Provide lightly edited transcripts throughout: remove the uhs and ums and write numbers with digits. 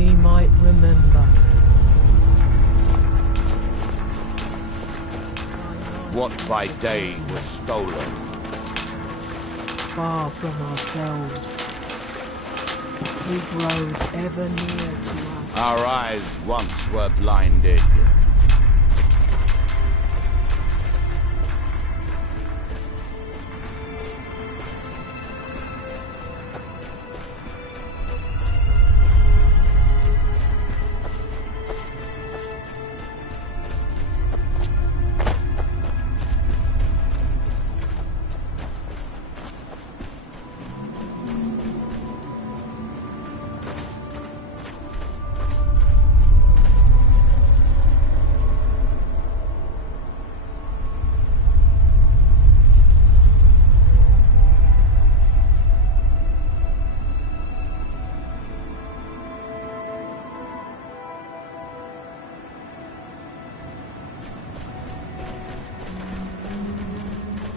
we might remember. What by day was stolen? Far from ourselves. He grows ever near to us. Our eyes once were blinded.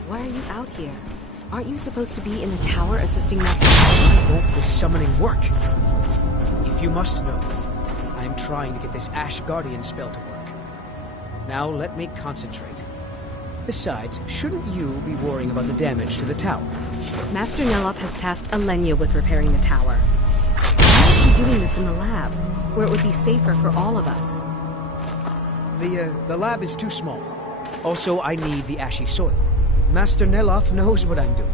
Why are you out here? Aren't you supposed to be in the tower assisting Master Nella? Won't this summoning work? If you must know, I am trying to get this Ash Guardian spell to work. Now let me concentrate. Besides, shouldn't you be worrying about the damage to the tower? Master Neloth has tasked Alenia with repairing the tower. Why is she doing this in the lab, where it would be safer for all of us? The lab is too small. Also, I need the ashy soil. Master Neloth knows what I'm doing.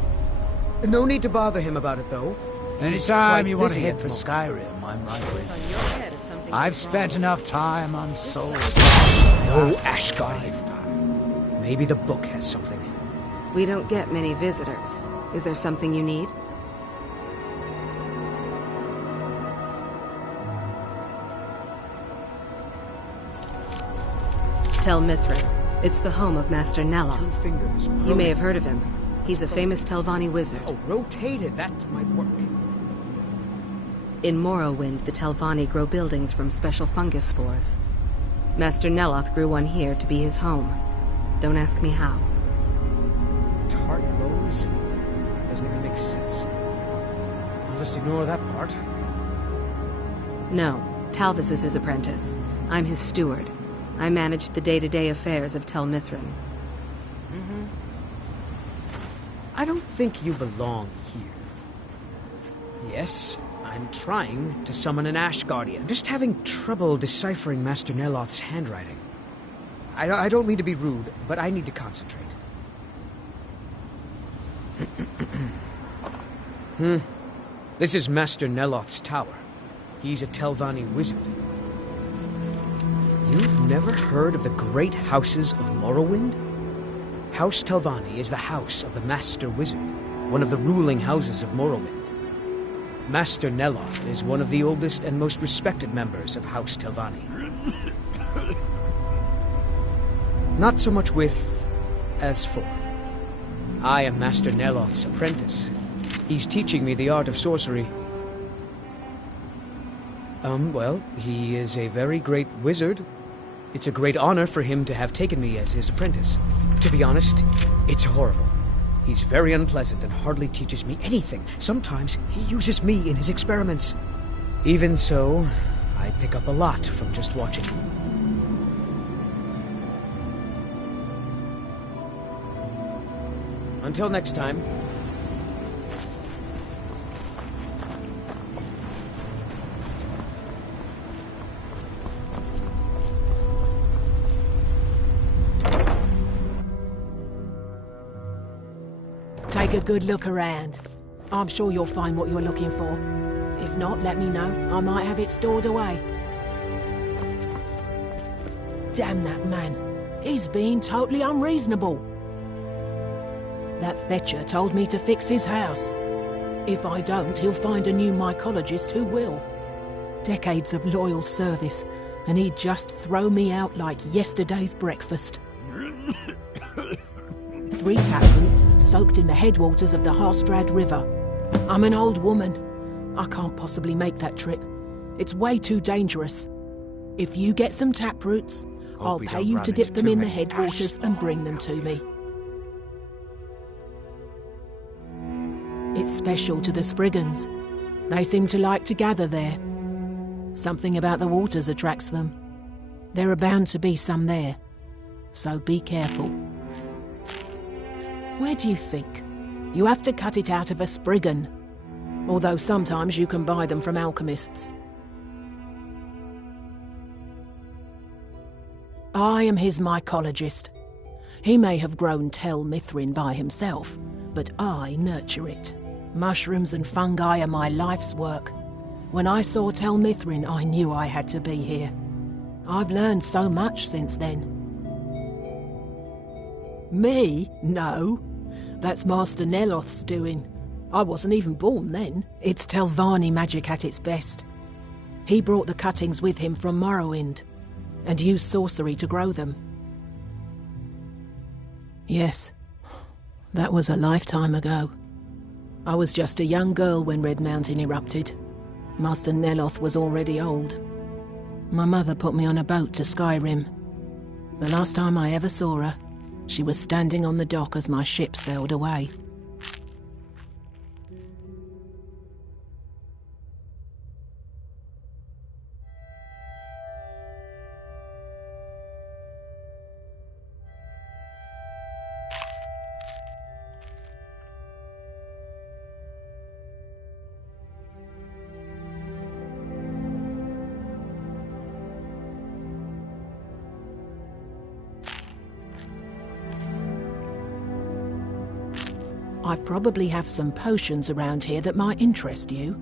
No need to bother him about it, though. Anytime you want to head for Skyrim, I'm right with you. I've spent enough time on Soul. No Ash Guardian. Maybe the book has something. We don't get many visitors. Is there something you need? Tel Mithrin. It's the home of Master Neloth. 2 fingers. You may have heard of him. He's a famous Telvanni wizard. Oh, rotated. That might work. In Morrowind, the Telvanni grow buildings from special fungus spores. Master Neloth grew one here to be his home. Don't ask me how. Tart loaves? Doesn't even make sense. I'll just ignore that part. No, Talvis is his apprentice. I'm his steward. I manage the day-to-day affairs of Tel Mithrin. I don't think you belong here. Yes, I'm trying to summon an Ash Guardian. Just having trouble deciphering Master Neloth's handwriting. I don't mean to be rude, but I need to concentrate. This is Master Neloth's tower. He's a Telvanni wizard. You've never heard of the great houses of Morrowind? House Telvanni is the house of the Master Wizard, one of the ruling houses of Morrowind. Master Neloth is one of the oldest and most respected members of House Telvanni. Not so much with as for. I am Master Neloth's apprentice. He's teaching me the art of sorcery. Well, he is a very great wizard. It's a great honor for him to have taken me as his apprentice. To be honest, it's horrible. He's very unpleasant and hardly teaches me anything. Sometimes he uses me in his experiments. Even so, I pick up a lot from just watching him. Until next time. Take a good look around. I'm sure you'll find what you're looking for. If not, let me know. I might have it stored away. Damn that man. He's being totally unreasonable. That fetcher told me to fix his house. If I don't, he'll find a new mycologist who will. Decades of loyal service, and he'd just throw me out like yesterday's breakfast. 3 taproots soaked in the headwaters of the Harstrad River. I'm an old woman. I can't possibly make that trip. It's way too dangerous. If you get some taproots, I'll pay you to dip them in the headwaters and bring them to me. It's special to the Spriggans. They seem to like to gather there. Something about the waters attracts them. There are bound to be some there, so be careful. Where do you think? You have to cut it out of a Spriggan, although sometimes you can buy them from alchemists. I am his mycologist. He may have grown Tel Mithrin by himself, but I nurture it. Mushrooms and fungi are my life's work. When I saw Tel Mithrin, I knew I had to be here. I've learned so much since then. Me? No. That's Master Neloth's doing. I wasn't even born then. It's Telvanni magic at its best. He brought the cuttings with him from Morrowind, and used sorcery to grow them. Yes, that was a lifetime ago. I was just a young girl when Red Mountain erupted. Master Neloth was already old. My mother put me on a boat to Skyrim. The last time I ever saw her, she was standing on the dock as my ship sailed away. I probably have some potions around here that might interest you.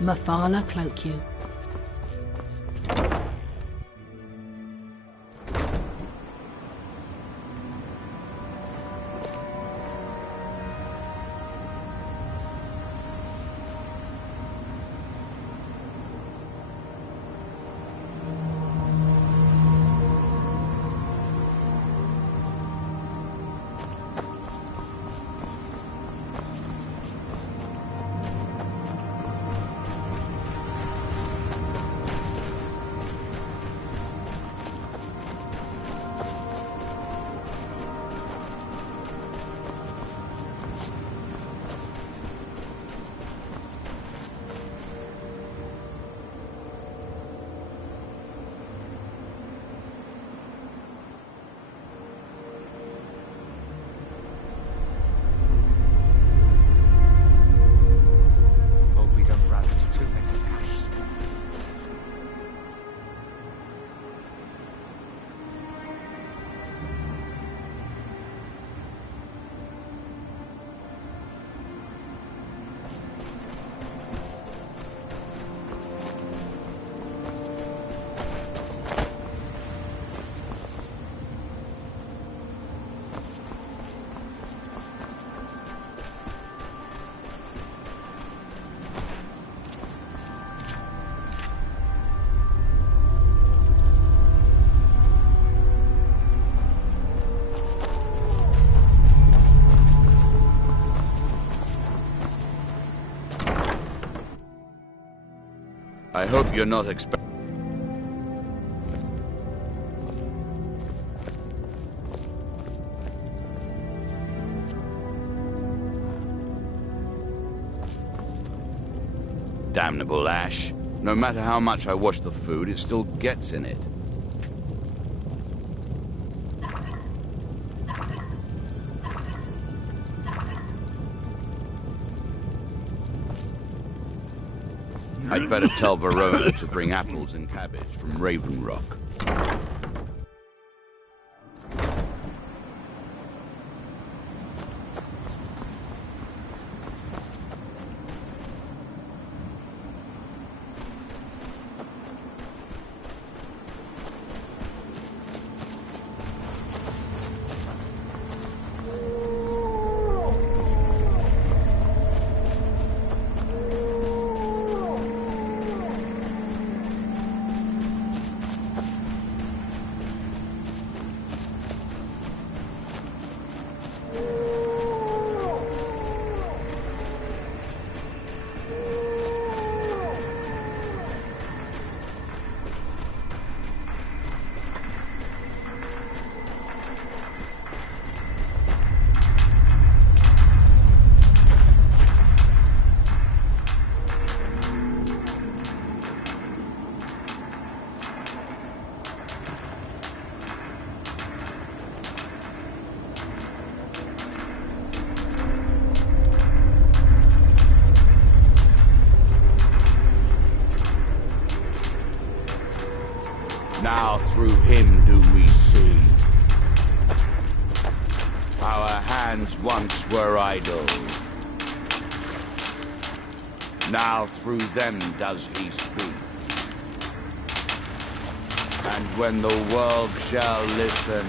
Mafala cloak you. I hope you're not damnable ash. No matter how much I wash the food, it still gets in it. I'd better tell Verona to bring apples and cabbage from Raven Rock. Now through him do we see. Our hands once were idle. Now through them does he speak. And when the world shall listen,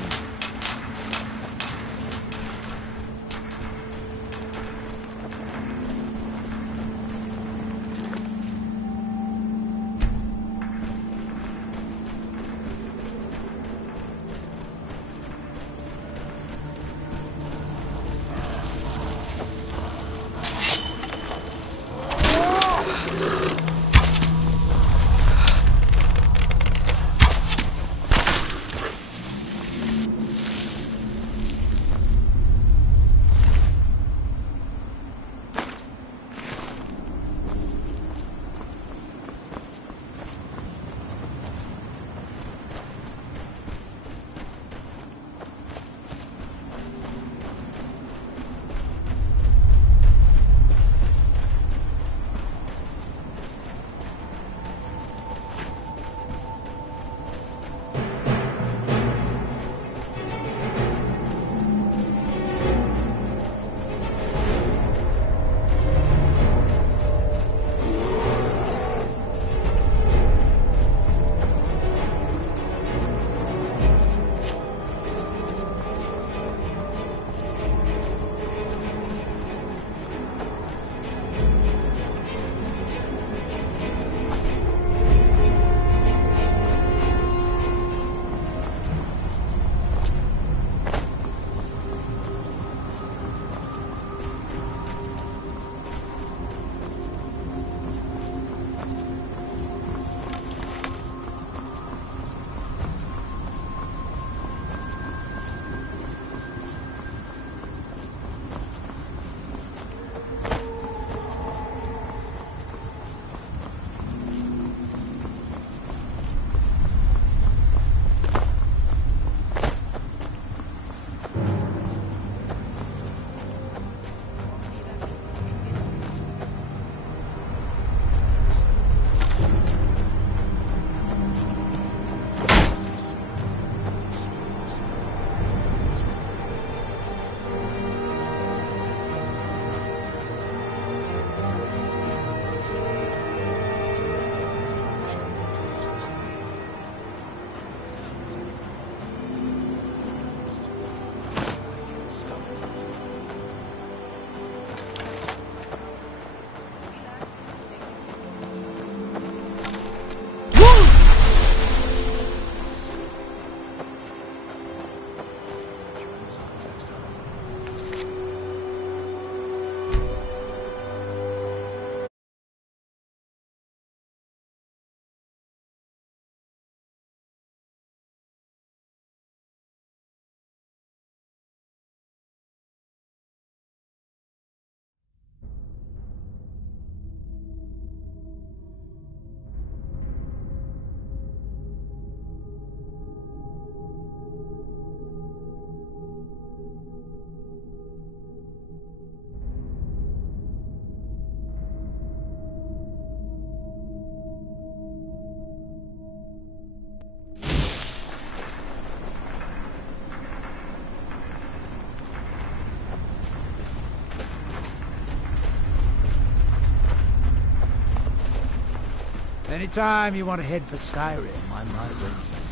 Anytime you want to head for Skyrim, I'm right with you.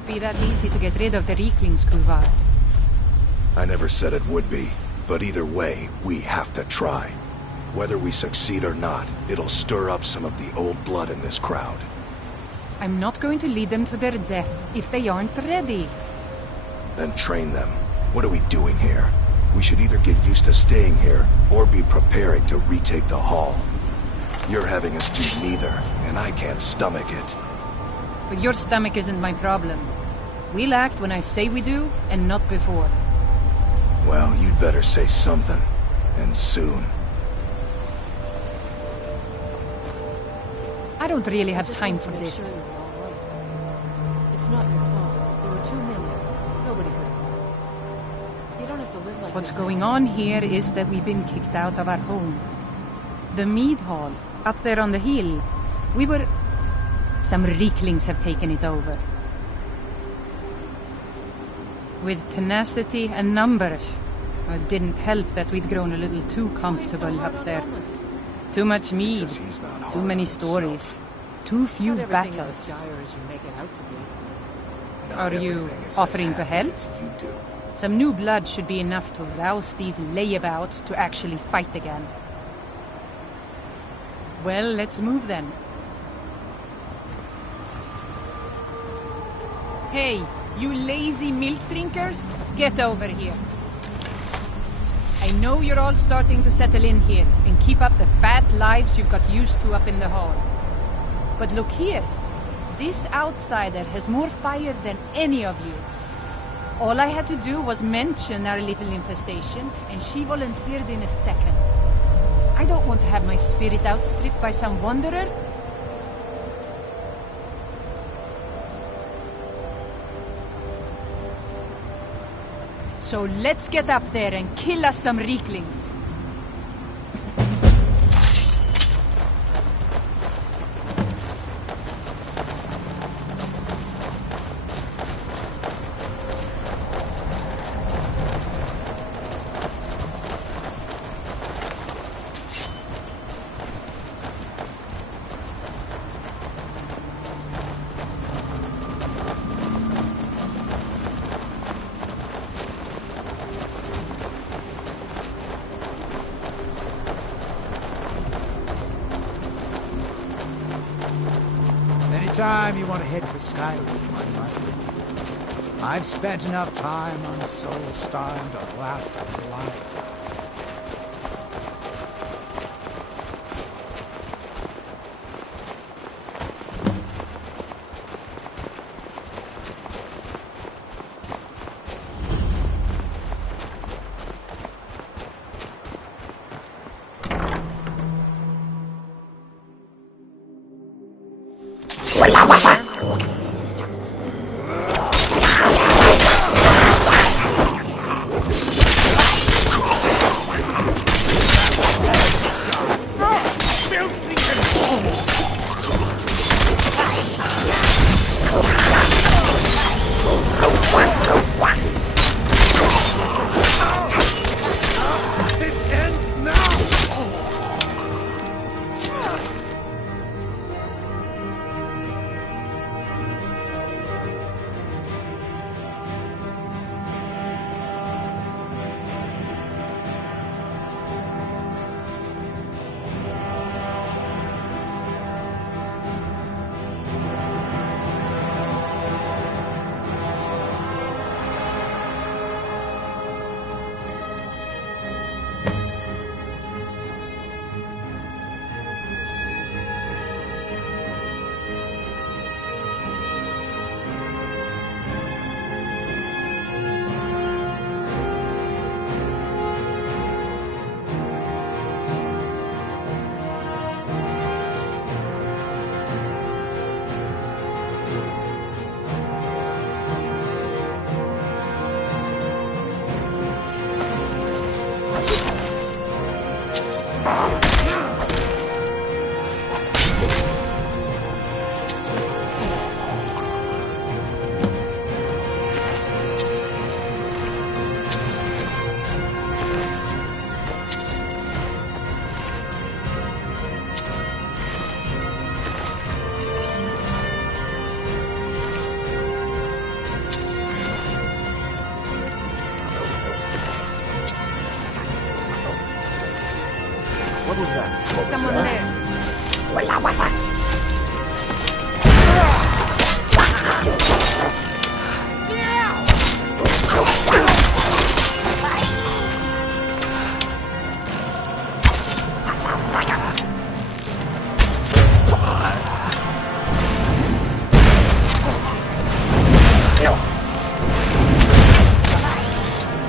won't be that easy to get rid of the Rieklings, Kuvar. I never said it would be, but either way, we have to try. Whether we succeed or not, it'll stir up some of the old blood in this crowd. I'm not going to lead them to their deaths if they aren't ready. Then train them. What are we doing here? We should either get used to staying here, or be preparing to retake the hall. You're having us do neither, and I can't stomach it. But your stomach isn't my problem. We'll act when I say we do, and not before. Well, you'd better say something. And soon. I don't really have time for this. Sure you're all right. It's not your fault. There were too many. Nobody could have. You don't have to live like What's this. going on here is that we've been kicked out of our home. The mead hall, up there on the hill. Some Rieklings have taken it over. With tenacity and numbers. It didn't help that we'd grown a little too comfortable up there. Too much mead, Because he's not hard too many on stories, too few Not everything is battles. as dire as you make it out to be. Not Are you everything is offering as to happy help? as you do. Some new blood should be enough to rouse these layabouts to actually fight again. Well, let's move then. Hey, you lazy milk drinkers, get over here. I know you're all starting to settle in here and keep up the fat lives you've got used to up in the hall. But look here, this outsider has more fire than any of you. All I had to do was mention our little infestation, and she volunteered in a second. I don't want to have my spirit outstripped by some wanderer. So let's get up there and kill us some Rieklings. Anytime you want to head for Skyrim, my friend. I've spent enough time on Soulstein to last a life. What was that? Someone there.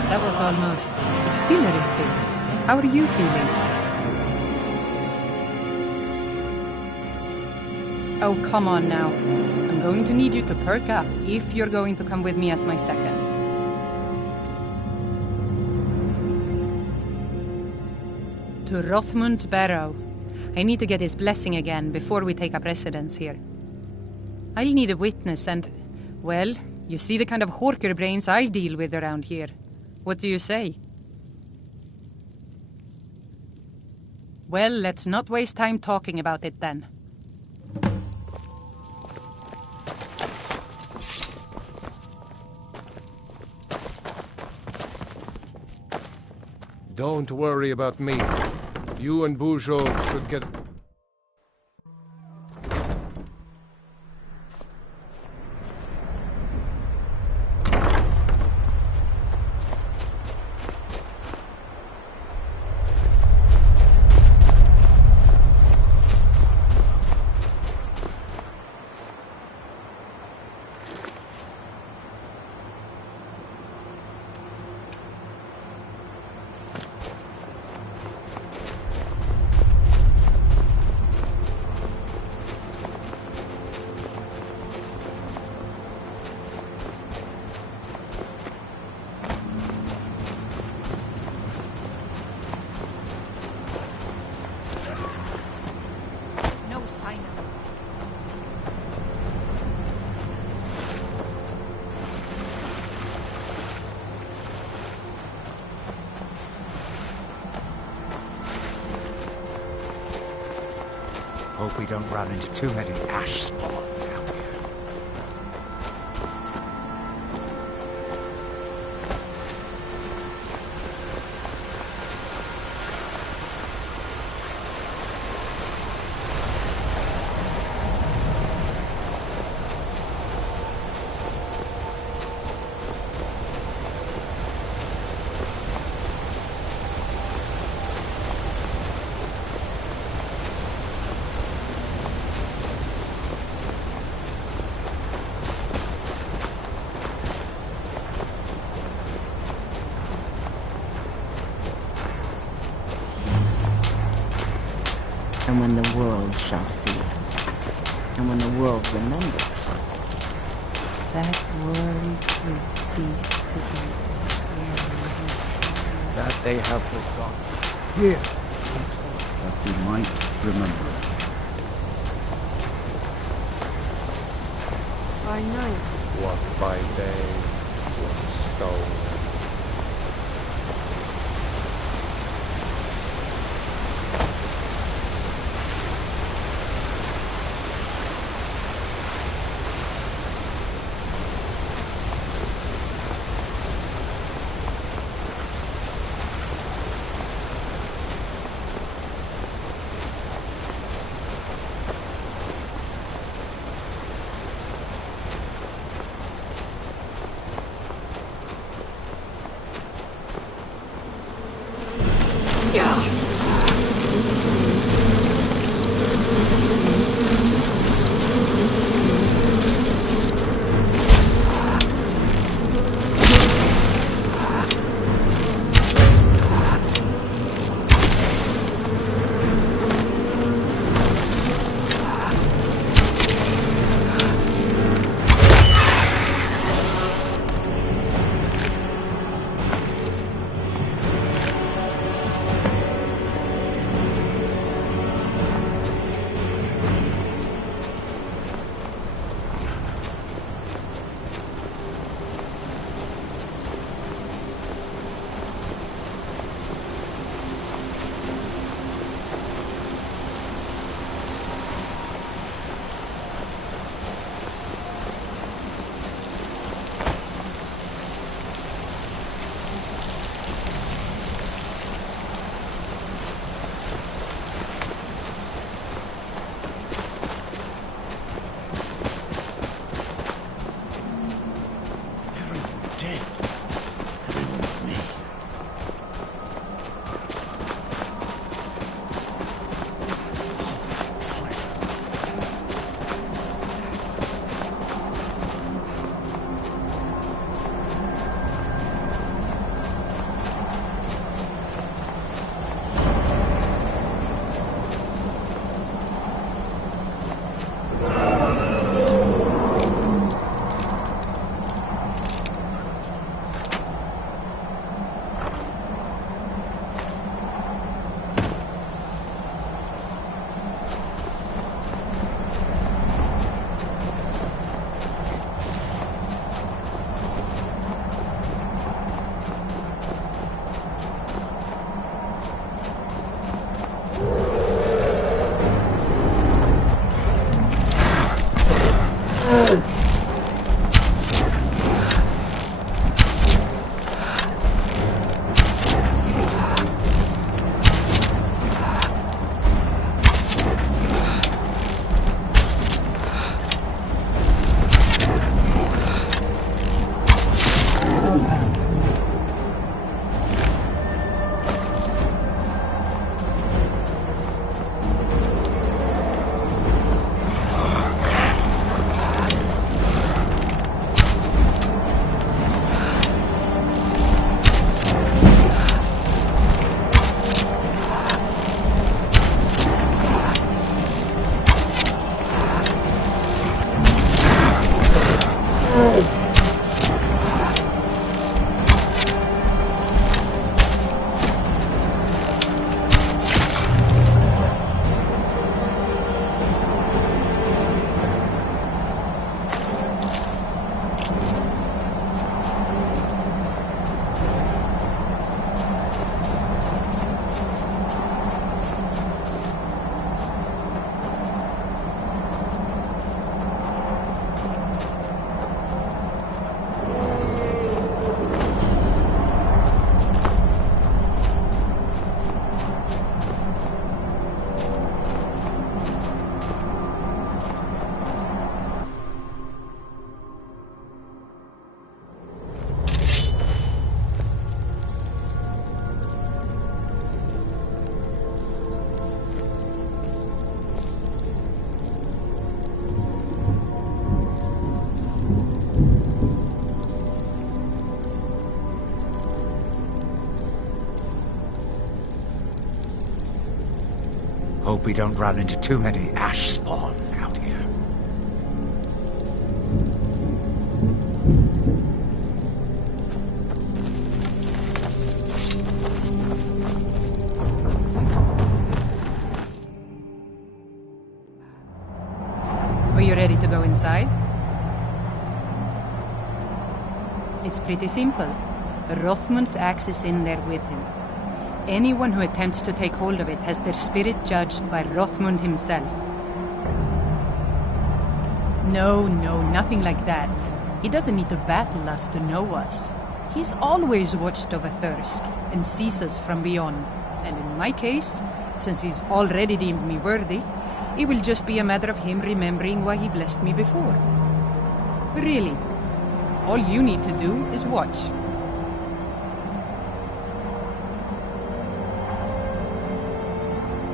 That was almost exhilarating. How are you feeling? Oh, come on now. I'm going to need you to perk up if you're going to come with me as my second. To Rothmund's Barrow. I need to get his blessing again before we take up residence here. I'll need a witness and, well, you see the kind of horker brains I deal with around here. What do you say? Well, let's not waste time talking about it then. Don't worry about me. You and Bujo should get... No sign of them. Hope we don't run into too many ash spawn around here. And when the world shall see, and when the world remembers, that world will cease to be. That they have forgotten. Here. That we might remember it. By night, What by day was stolen. Hope we don't run into too many ash spawn out here. Are you ready to go inside? It's pretty simple. Rothmund's axe is in there with him. Anyone who attempts to take hold of it has their spirit judged by Rothmund himself. No, nothing like that. He doesn't need to battle us to know us. He's always watched over Thirsk and sees us from beyond. And in my case, since he's already deemed me worthy, it will just be a matter of him remembering why he blessed me before. Really, all you need to do is watch.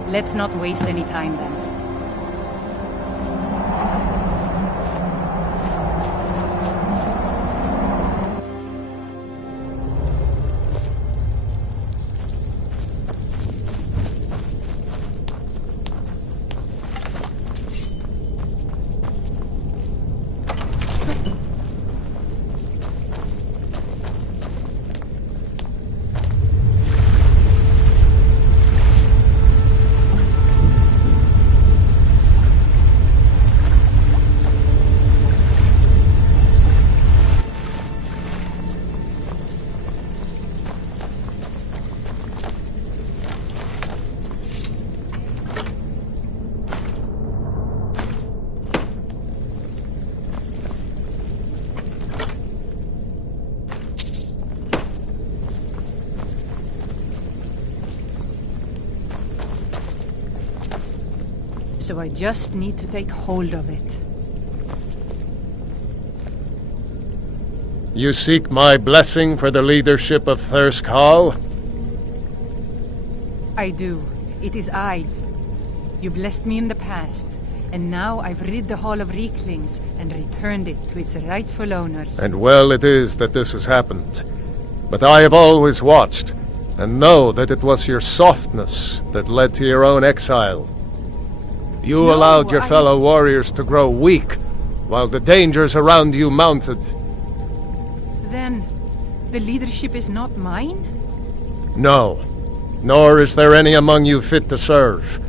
Let's not waste any time then. So I just need to take hold of it. You seek my blessing for the leadership of Thirsk Hall? I do. It is Eid. You blessed me in the past, and now I've rid the Hall of Reeklings and returned it to its rightful owners. And well it is that this has happened. But I have always watched, and know that it was your softness that led to your own exile. You allowed your fellow warriors to grow weak, while the dangers around you mounted. Then, the leadership is not mine? No, nor is there any among you fit to serve.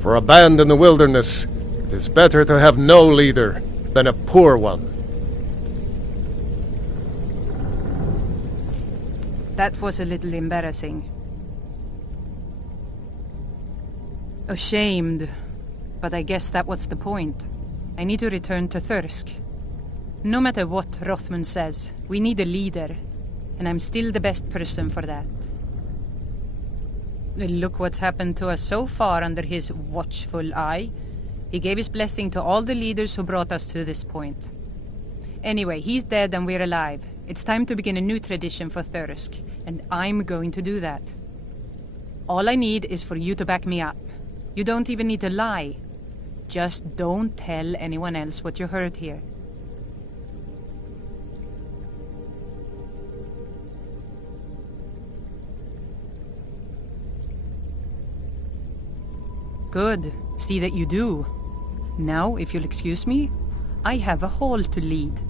For a band in the wilderness, it is better to have no leader than a poor one. That was a little embarrassing. Ashamed. But I guess that was the point. I need to return to Thirsk. No matter what Rothmund says, we need a leader, and I'm still the best person for that. Look what's happened to us so far under his watchful eye. He gave his blessing to all the leaders who brought us to this point. Anyway, he's dead and we're alive. It's time to begin a new tradition for Thirsk, and I'm going to do that. All I need is for you to back me up. You don't even need to lie. Just don't tell anyone else what you heard here. Good. See that you do. Now, if you'll excuse me, I have a hall to lead.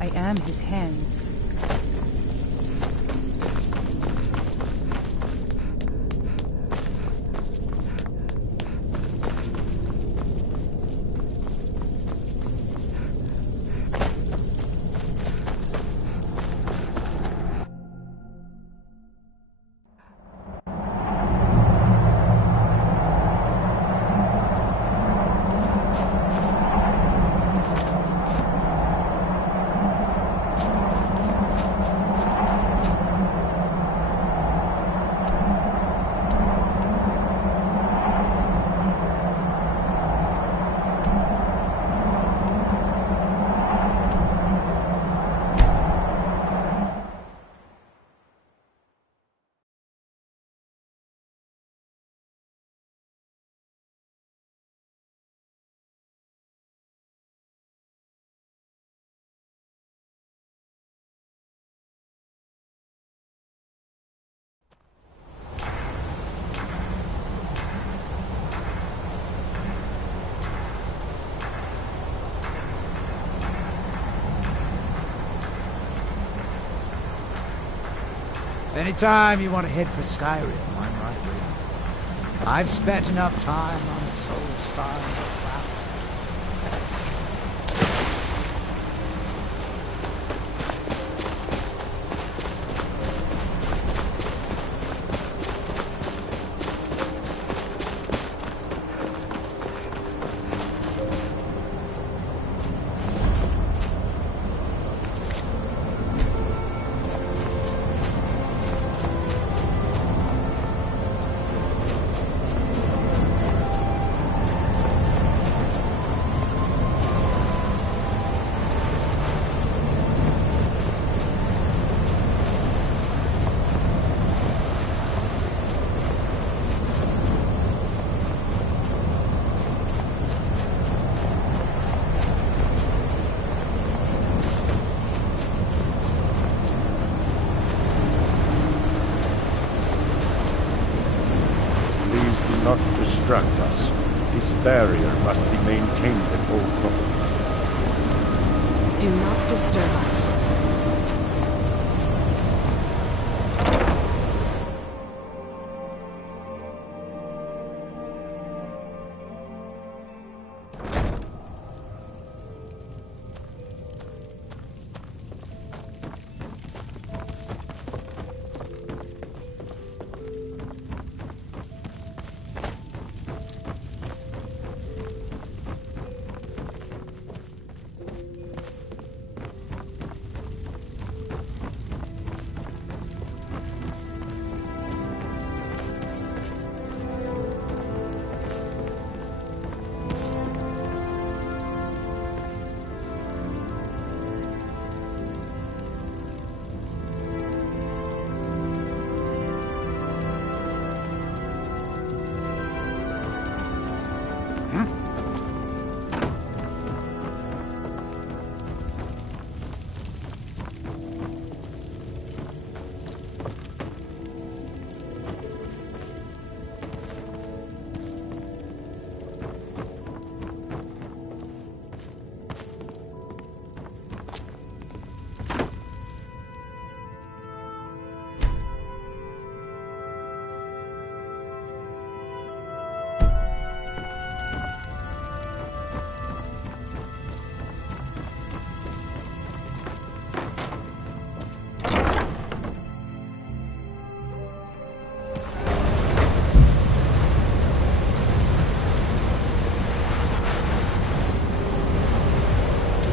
I am his hands. Anytime you want to head for Skyrim, I'm right with you. I've spent enough time on soul-starved class. Not distract us. This barrier must be maintained at all costs. Do not disturb us.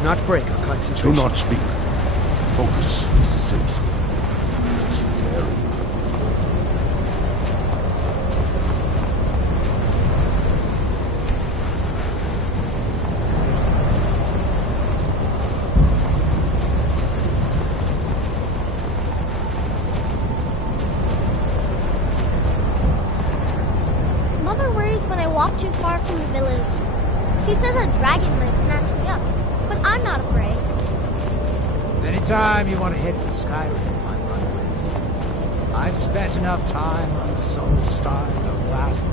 Do not break our concentration. Do not speak. Focus is essential. Staring. Mother worries when I walk too far from the village. She says a dragon might snatch me up, but I'm not afraid. Anytime you want to head for Skyrim, I'm right with you. I've spent enough time on soul-starved class.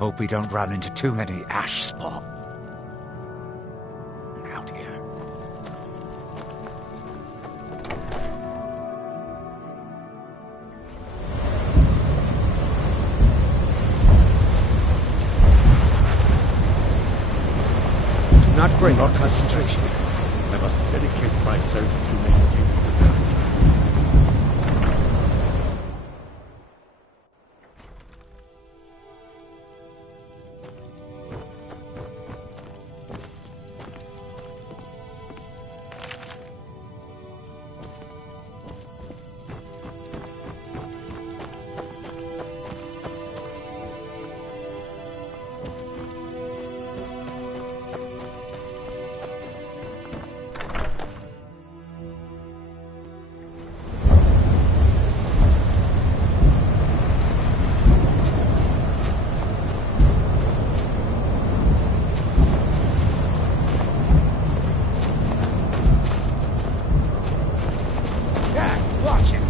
Hope we don't run into too many ash spawn. Out here. Do not break our concentration. I must dedicate myself to maintaining the balance. Watch it!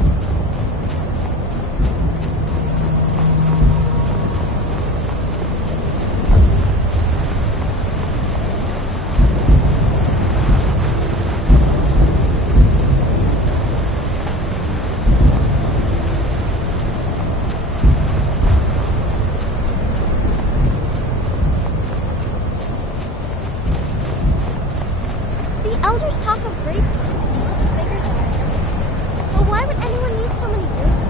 The elders talk of great safety much bigger than I think. But why would anyone need so many winters?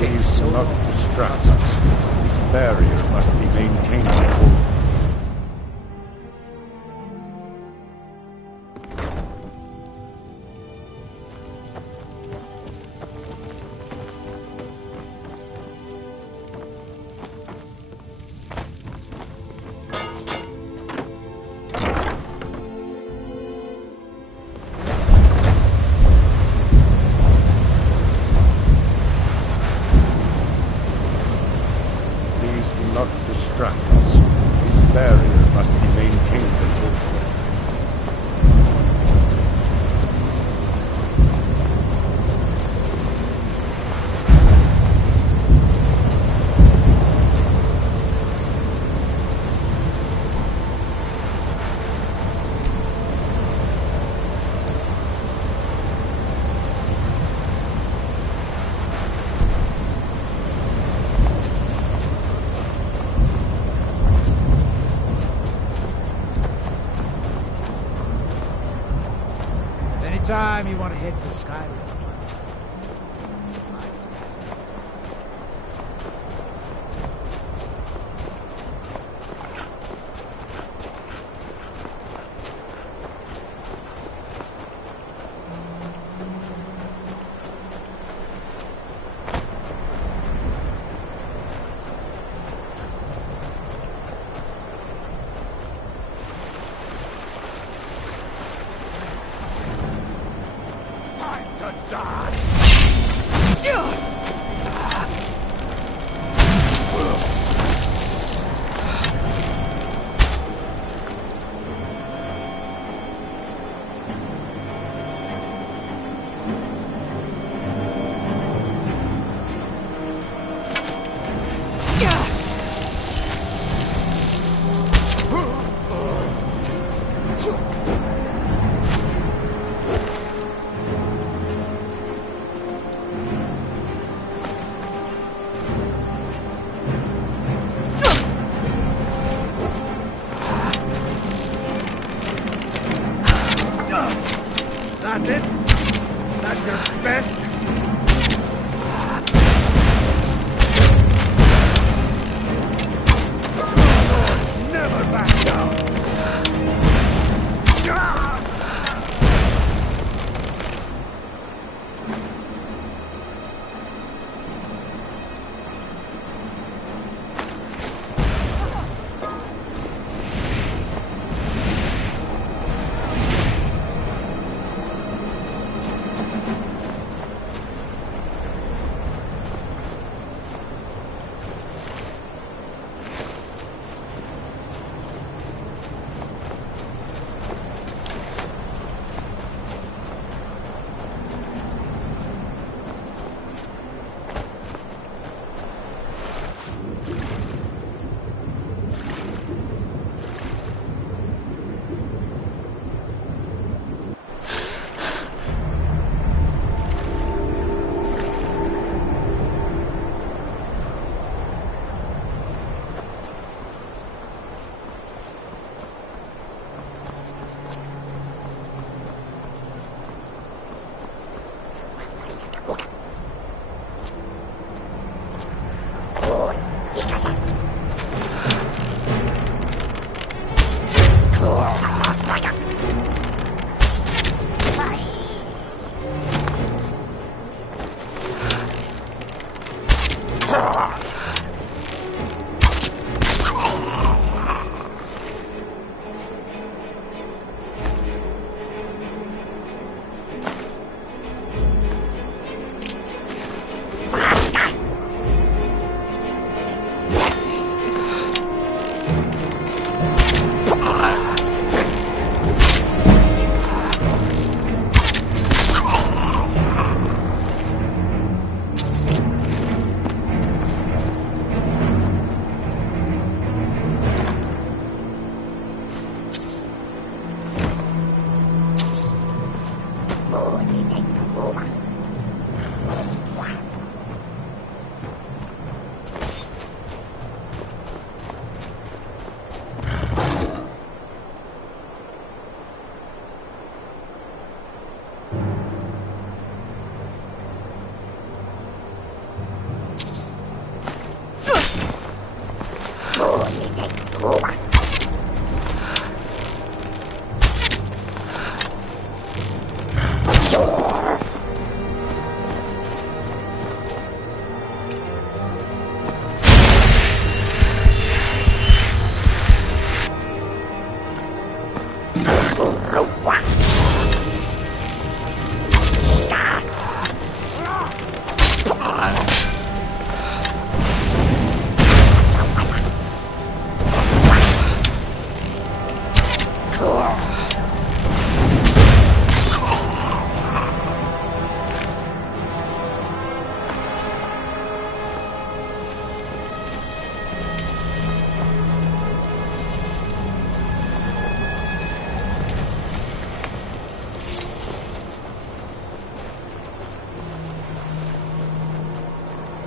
Please do not distract us. This barrier must be maintained whole. Not distract us. This barrier must be maintained until Anytime you want to head for Skyrim. That's it? That's your best? Never back down!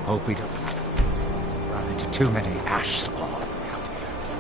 Hope we don't run into too many ash spawn out here.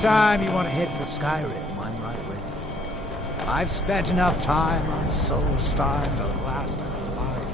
Anytime you want to head for Skyrim, I'm right with you. I've spent enough time on Soulstein to last a lifetime.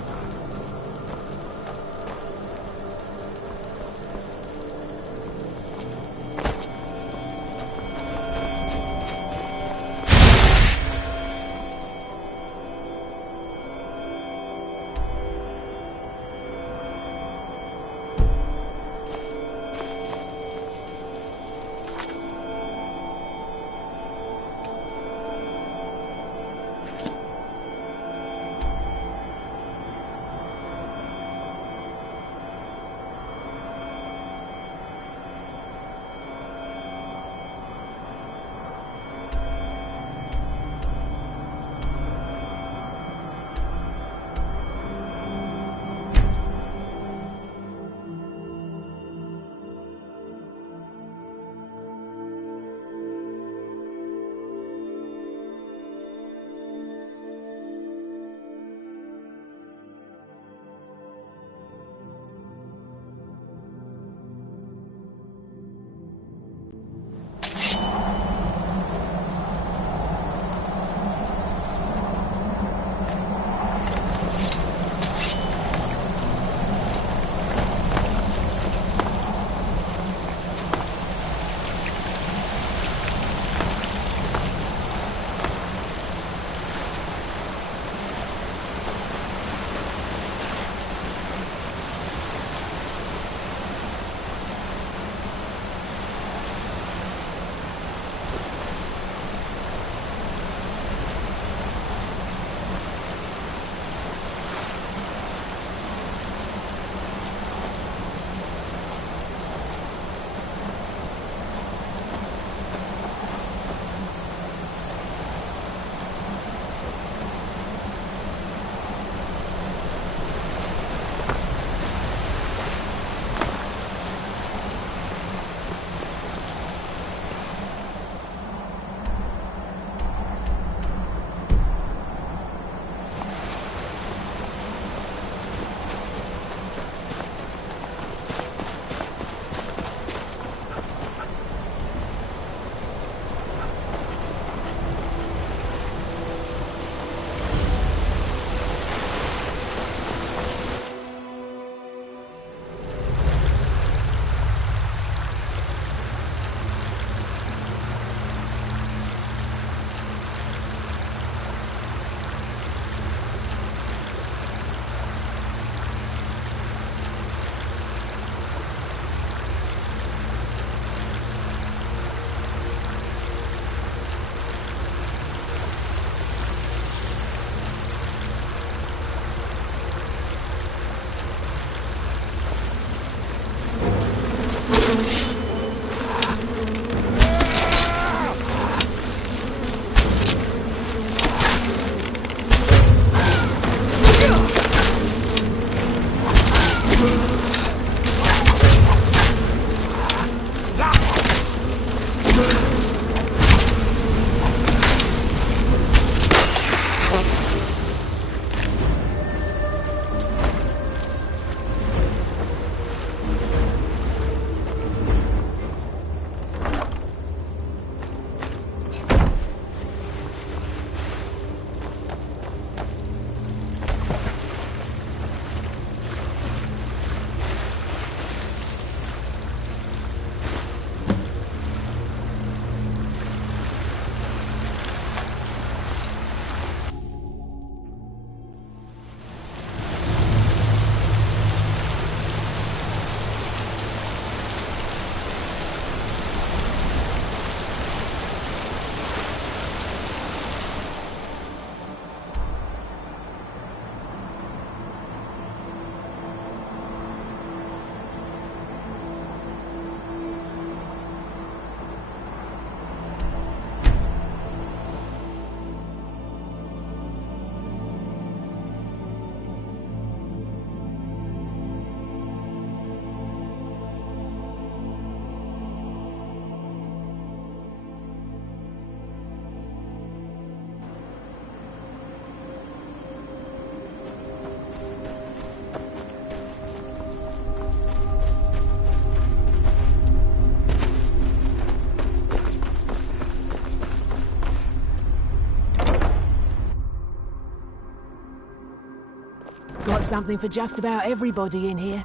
something for just about everybody in here.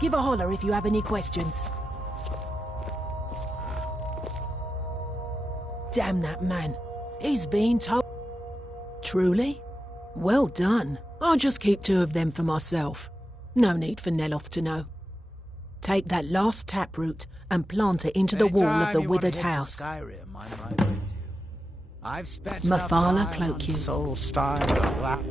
Give a holler if you have any questions. Damn that man. He's been told. Truly? Well done. I'll just keep 2 of them for myself. No need for Neloth to know. Take that last taproot and plant it into the wall of the withered house. Skyrim, I'm right with you. I've spent Mafala enough time cloak you. on Solstheim to lap.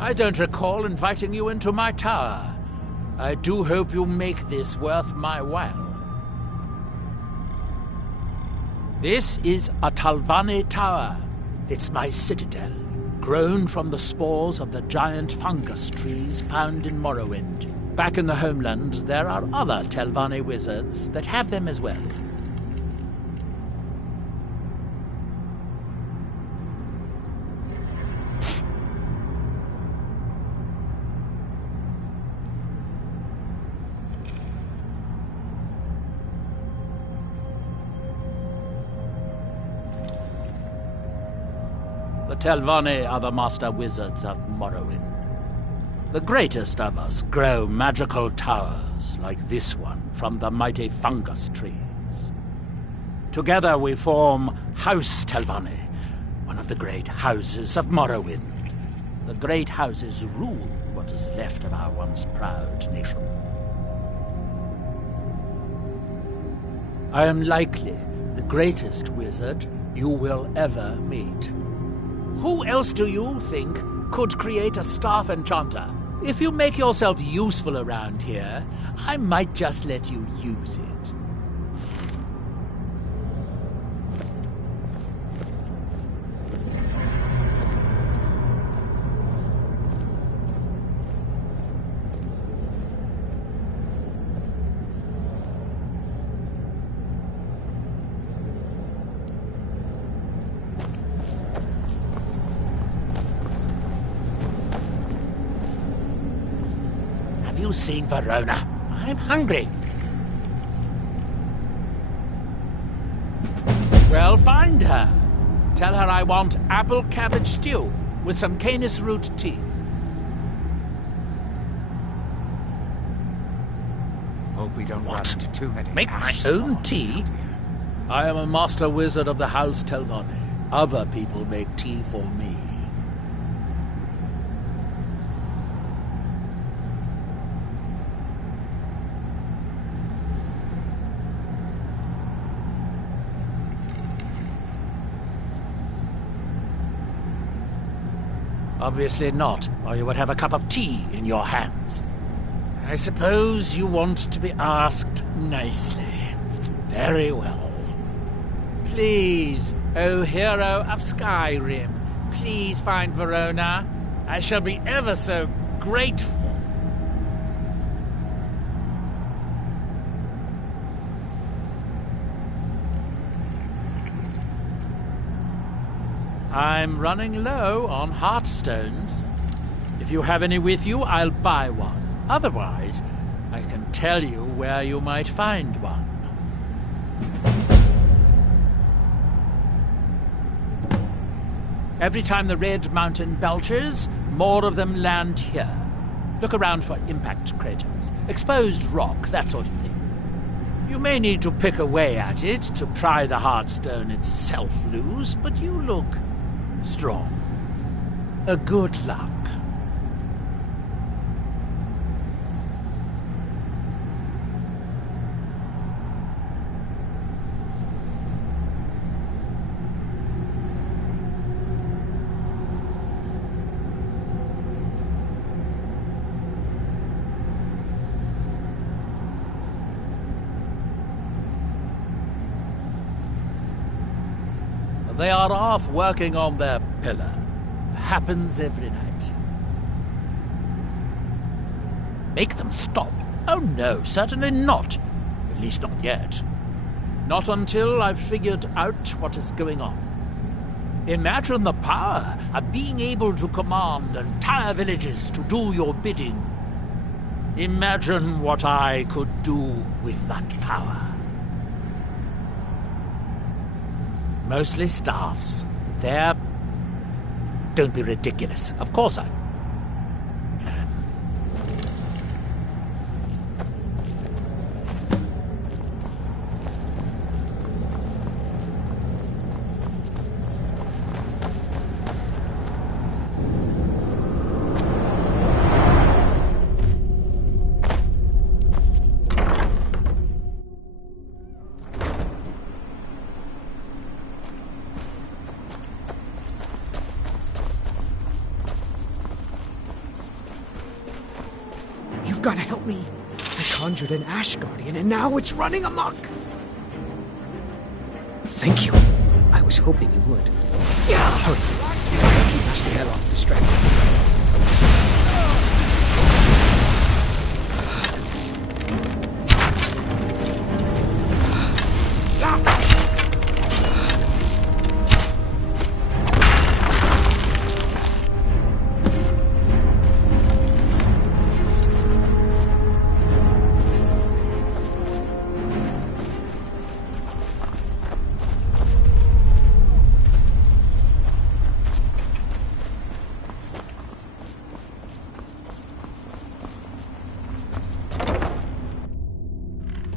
I don't recall inviting you into my tower. I do hope you make this worth my while. This is a Talvane tower. It's my citadel, grown from the spores of the giant fungus trees found in Morrowind. Back in the homeland, there are other Talvane wizards that have them as well. The Talvane are the master wizards of Morrowind. The greatest of us grow magical towers like this one from the mighty fungus trees. Together we form House Talvane, one of the great houses of Morrowind. The great houses rule what is left of our once proud nation. I am likely the greatest wizard you will ever meet. Who else do you think could create a staff enchanter? If you make yourself useful around here, I might just let you use it. Have you seen Verona? I'm hungry. Well, find her. Tell her I want apple cabbage stew with some canis root tea. Hope we don't run into too many. Make my own tea? I am a master wizard of the House Talvane. Other people make tea for me. Obviously not, or you would have a cup of tea in your hands. I suppose you want to be asked nicely. Very well. Please, O hero of Skyrim, please find Verona. I shall be ever so grateful. I'm running low on heartstones. If you have any with you, I'll buy one. Otherwise, I can tell you where you might find one. Every time the Red Mountain belches, more of them land here. Look around for impact craters, exposed rock, that sort of thing. You may need to pick away at it to pry the heartstone itself loose, but you look strong. A good luck. They are off working on their pillar. Happens every night. Make them stop? Oh no, certainly not. At least not yet. Not until I've figured out what is going on. Imagine the power of being able to command entire villages to do your bidding. Imagine what I could do with that power. Mostly staffs. They're... Don't be ridiculous. Of course I can. You've got to help me. I conjured an Ash Guardian, and now it's running amok. Thank you. I was hoping you would. Hurry. Keep Master Neloth distracted.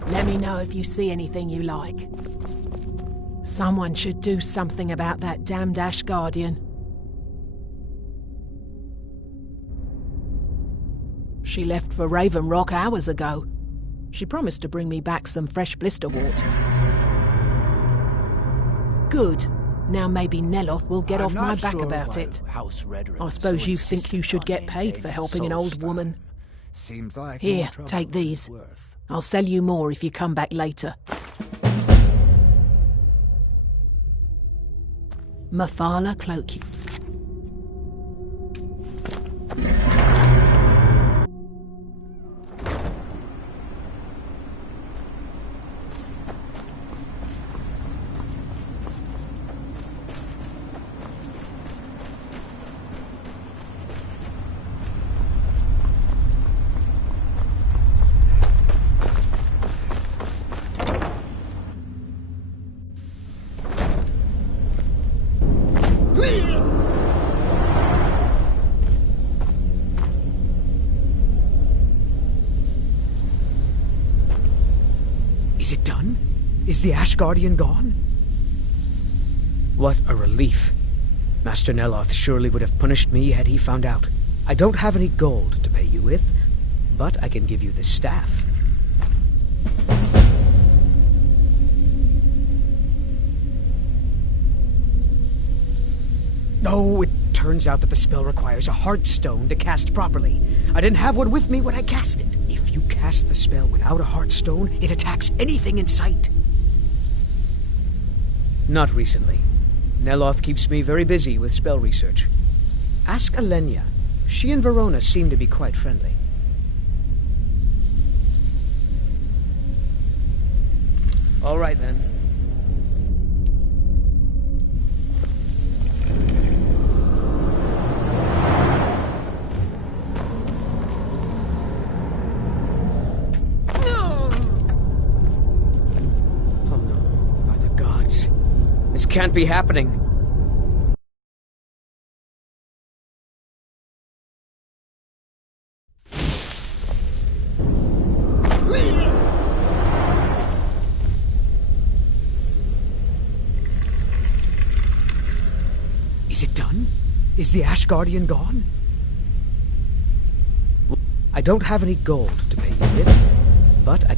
Let me know if you see anything you like. Someone should do something about that damned Ash Guardian. She left for Raven Rock hours ago. She promised to bring me back some fresh blisterwort. Good. Now maybe Neloth will get off my back about it. I suppose you think you should get paid for helping an old woman. Seems like Here, take these. I'll sell you more if you come back later. Mafala Cloaky. Is it done? Is the Ash Guardian gone? What a relief. Master Neloth surely would have punished me had he found out. I don't have any gold to pay you with, but I can give you this staff. Oh, it turns out that the spell requires a heart stone to cast properly. I didn't have one with me when I cast it. If you cast the spell without a heart stone, it attacks anything in sight. Not recently. Neloth keeps me very busy with spell research. Ask Alenia. She and Verona seem to be quite friendly. All right, then. Can't be happening. Is it done? Is the Ash Guardian gone? I don't have any gold to pay you with, but I...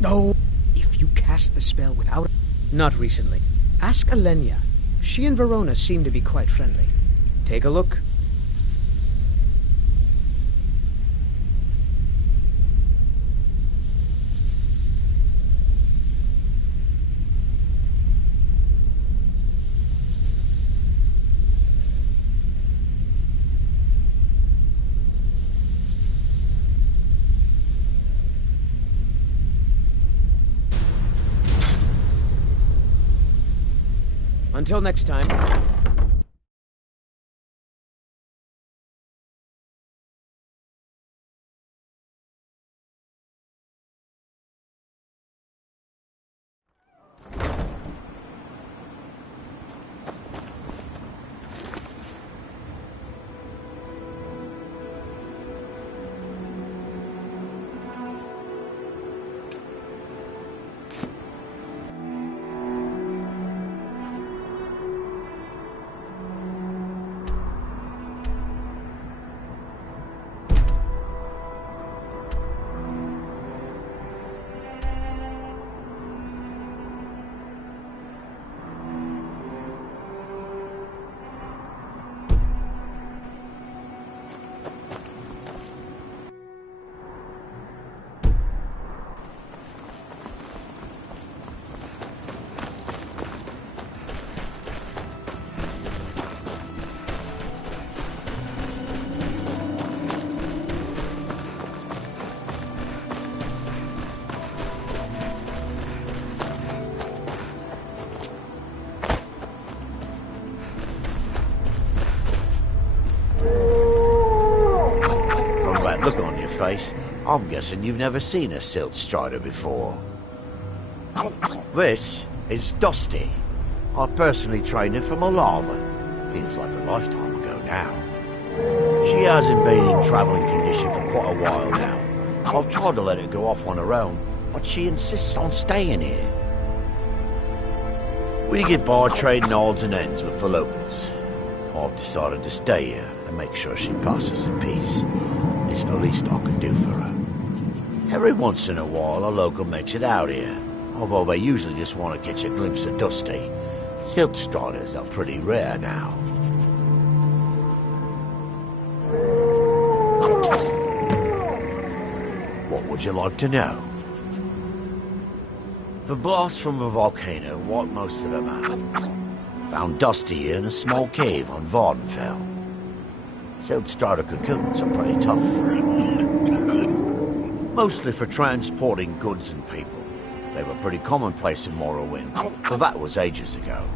No! If you cast the spell without... Not recently. Ask Alenia. She and Verona seem to be quite friendly. Take a look. Until next time. Look on your face. I'm guessing you've never seen a silt strider before. This is Dusty. I personally trained her from a larva. Feels like a lifetime ago now. She hasn't been in travelling condition for quite a while now. I've tried to let her go off on her own, but she insists on staying here. We get by trading odds and ends with the locals. I've decided to stay here and make sure she passes in peace. It's the least I can do for her. Every once in a while, a local makes it out here, although they usually just want to catch a glimpse of Dusty. Silt striders are pretty rare now. What would you like to know? The blast from the volcano wiped most of them out. Found Dusty here in a small cave on Vardenfell. Silt strider cocoons are pretty tough. Mostly for transporting goods and people. They were pretty commonplace in Morrowind, but that was ages ago.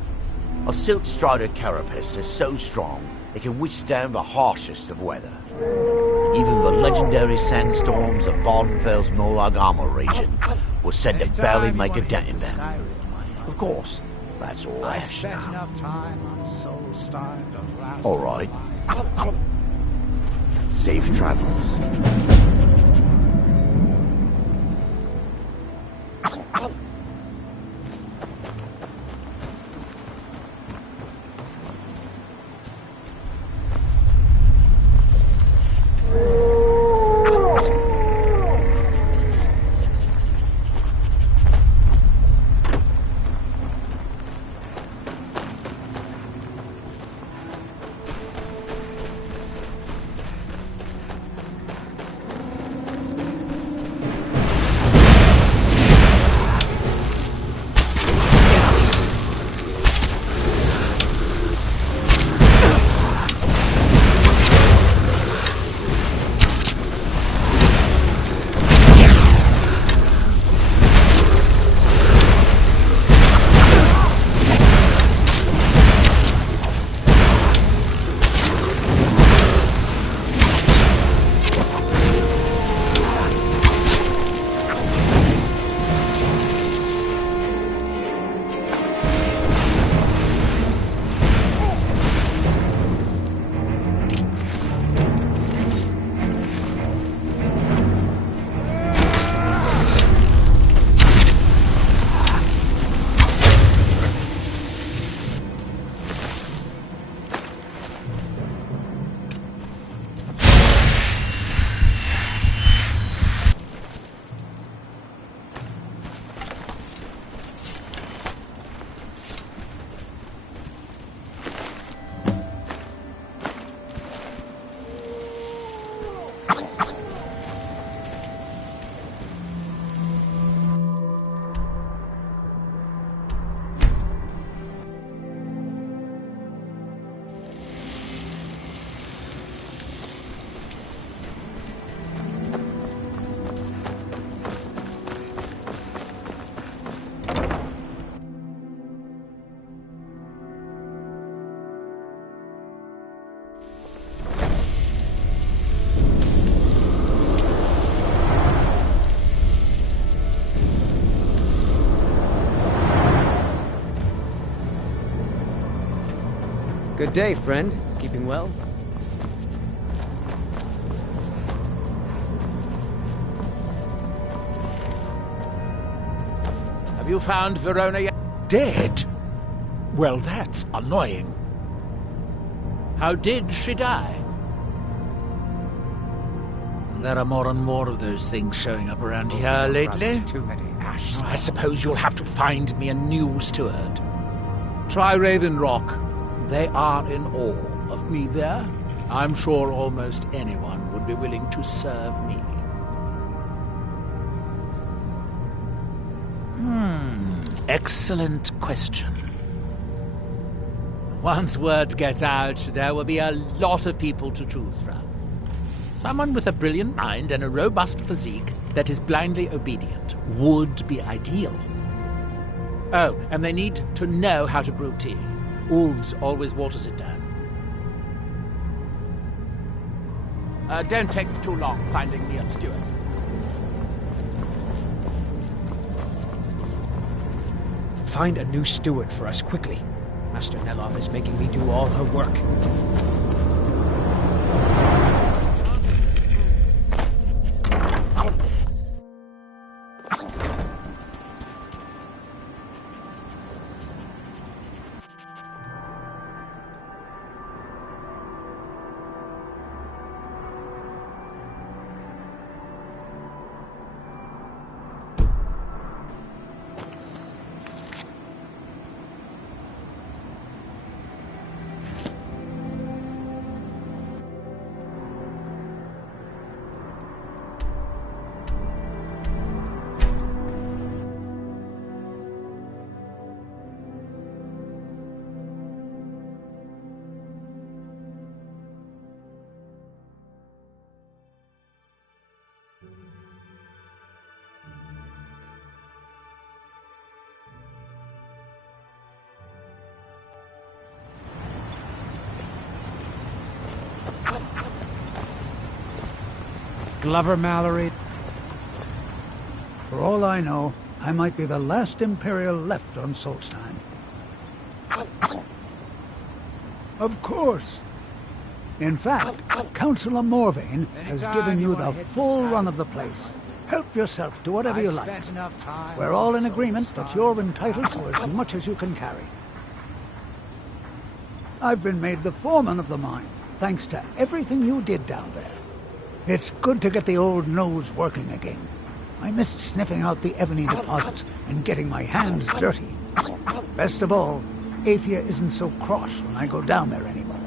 A silt strider carapace is so strong it can withstand the harshest of weather. Even the legendary sandstorms of Vardenfell's Molag Armor region were said to barely make a dent in them. Of course, that's all ash now. All right. Safe travels. Good day, friend. Keeping well? Have you found Verona yet? Dead? Well, that's annoying. How did she die? There are more and more of those things showing up around here lately. Too many ash. I suppose you'll have to find me a new steward. Try Raven Rock. They are in awe of me there. I'm sure almost anyone would be willing to serve me. Excellent question. Once word gets out, there will be a lot of people to choose from. Someone with a brilliant mind and a robust physique that is blindly obedient would be ideal. Oh, and they need to know how to brew tea. Ulves always waters it down. Don't take too long finding me a steward. Find a new steward for us quickly. Master Neloth is making me do all her work. Glover Mallory. For all I know, I might be the last Imperial left on Solstheim. Of course. In fact, Councillor Morvain has given you the full run of the place. Help yourself to whatever you like. We're all in agreement that you're entitled to as much as you can carry. I've been made the foreman of the mine, thanks to everything you did down there. It's good to get the old nose working again. I missed sniffing out the ebony deposits and getting my hands dirty. Best of all, Aphia isn't so cross when I go down there anymore.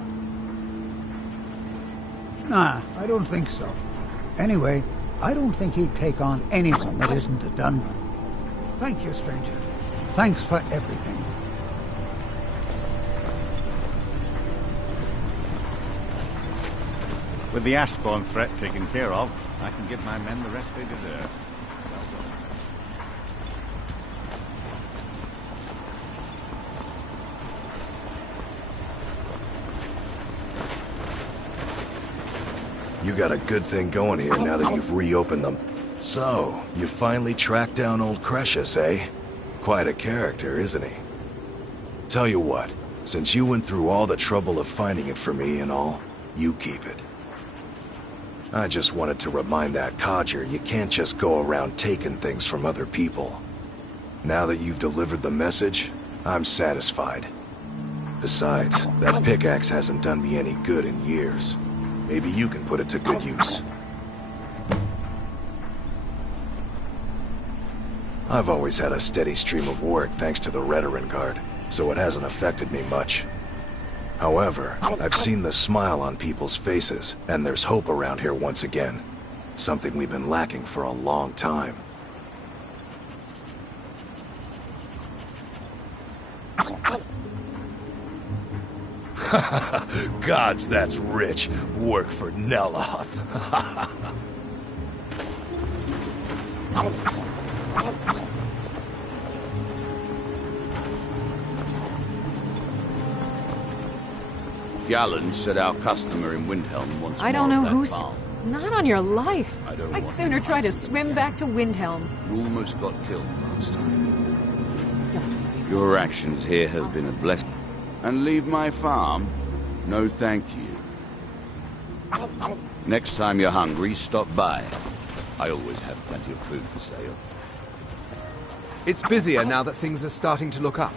Nah, I don't think so. Anyway, I don't think he'd take on anyone that isn't a Dunman. Thank you, stranger. Thanks for everything. With the Ashbourne threat taken care of, I can give my men the rest they deserve. You got a good thing going here now that you've reopened them. So, you finally tracked down old Cretius, eh? Quite a character, isn't he? Tell you what, since you went through all the trouble of finding it for me and all, you keep it. I just wanted to remind that codger you can't just go around taking things from other people. Now that you've delivered the message, I'm satisfied. Besides, that pickaxe hasn't done me any good in years. Maybe you can put it to good use. I've always had a steady stream of work thanks to the Redoran Guard, so it hasn't affected me much. However, I've seen the smile on people's faces, and there's hope around here once again. Something we've been lacking for a long time. Gods, that's rich. Work for Neloth. Gallen said our customer in Windhelm wants I don't more know of that who's... farm. Not on your life. I'd I'd sooner try to swim back to Windhelm. You almost got killed last time. Your actions here have been a blessing. And leave my farm? No thank you. Next time you're hungry, stop by. I always have plenty of food for sale. It's busier now that things are starting to look up.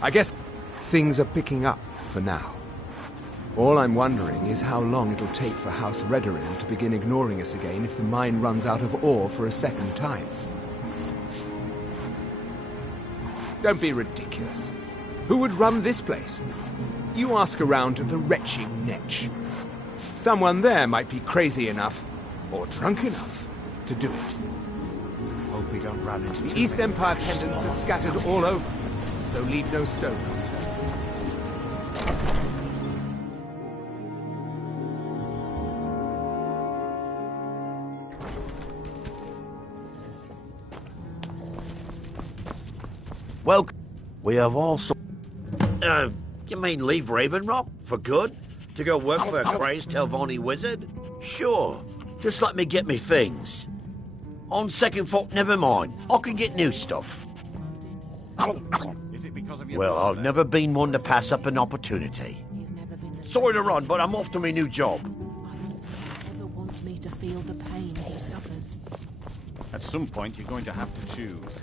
I guess things are picking up for now. All I'm wondering is how long it'll take for House Redorin to begin ignoring us again if the mine runs out of ore for a second time. Don't be ridiculous. Who would run this place? You ask around the wretched Netch. Someone there might be crazy enough, or drunk enough, to do it. Hope we don't run into the East Empire pendants are scattered all over, so leave no stone unturned. Well, we have also... you mean leave Raven Rock? For good? To go work for a crazed Telvanni wizard? Sure. Just let me get me things. On second thought, never mind. I can get new stuff. Is it because of your Well, I've never been one to pass up an opportunity. Sorry to run, but I'm off to my new job. Never wants me to feel the pain he suffers. At some point, you're going to have to choose.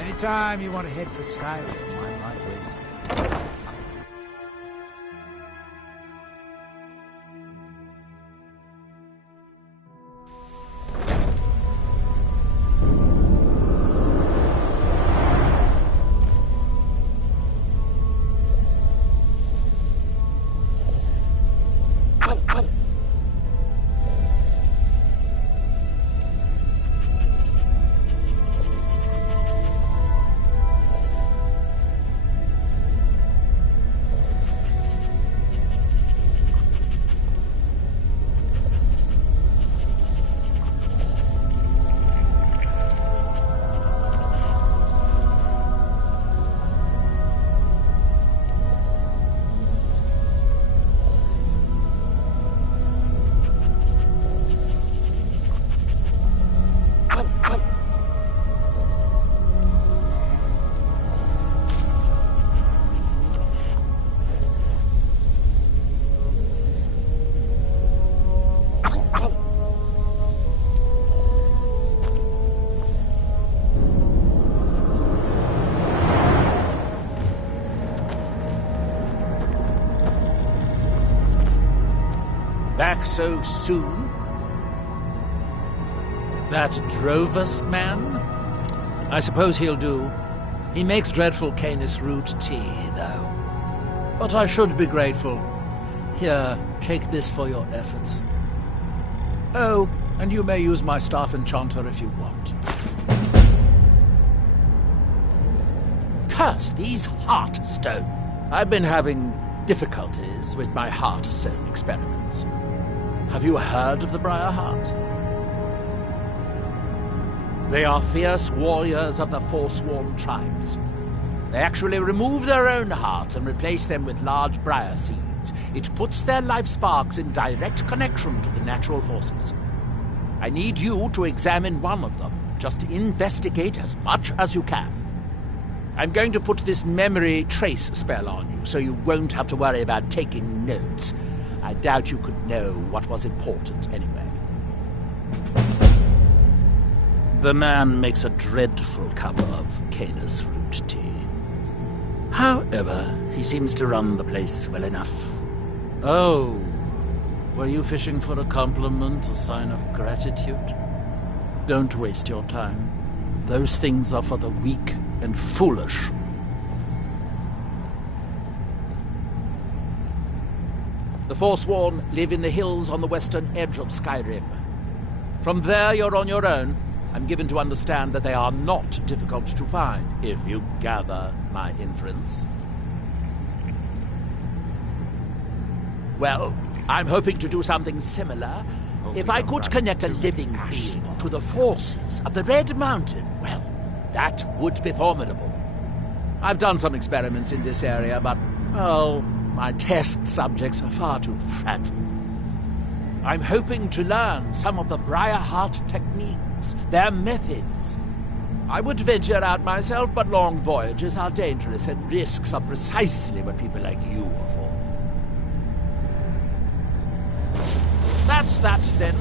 Anytime you want to head for Skyrim, I'm right with you. Back so soon? That Drovus man? I suppose he'll do. He makes dreadful Canis root tea, though. But I should be grateful. Here, take this for your efforts. Oh, and you may use my staff enchanter if you want. Curse these Heartstone! I've been having difficulties with my Heartstone experiments. Have you heard of the Briarheart? They are fierce warriors of the Forsworn tribes. They actually remove their own hearts and replace them with large briar seeds. It puts their life sparks in direct connection to the natural forces. I need you to examine one of them. Just investigate as much as you can. I'm going to put this memory trace spell on you, so you won't have to worry about taking notes. I doubt you could know what was important anyway. The man makes a dreadful cup of Canis root tea. However, he seems to run the place well enough. Oh, Were you fishing for a compliment, a sign of gratitude? Don't waste your time. Those things are for the weak and foolish. The Forsworn live in the hills on the western edge of Skyrim. From there, you're on your own. I'm given to understand that they are not difficult to find, if you gather my inference. Well, I'm hoping to do something similar. If I could connect a living being to the forces of the Red Mountain, well, that would be formidable. I've done some experiments in this area, but, well, my test subjects are far too fragile. I'm hoping to learn some of the Briarheart techniques, their methods. I would venture out myself, but long voyages are dangerous, and risks are precisely what people like you are for. That's that, then.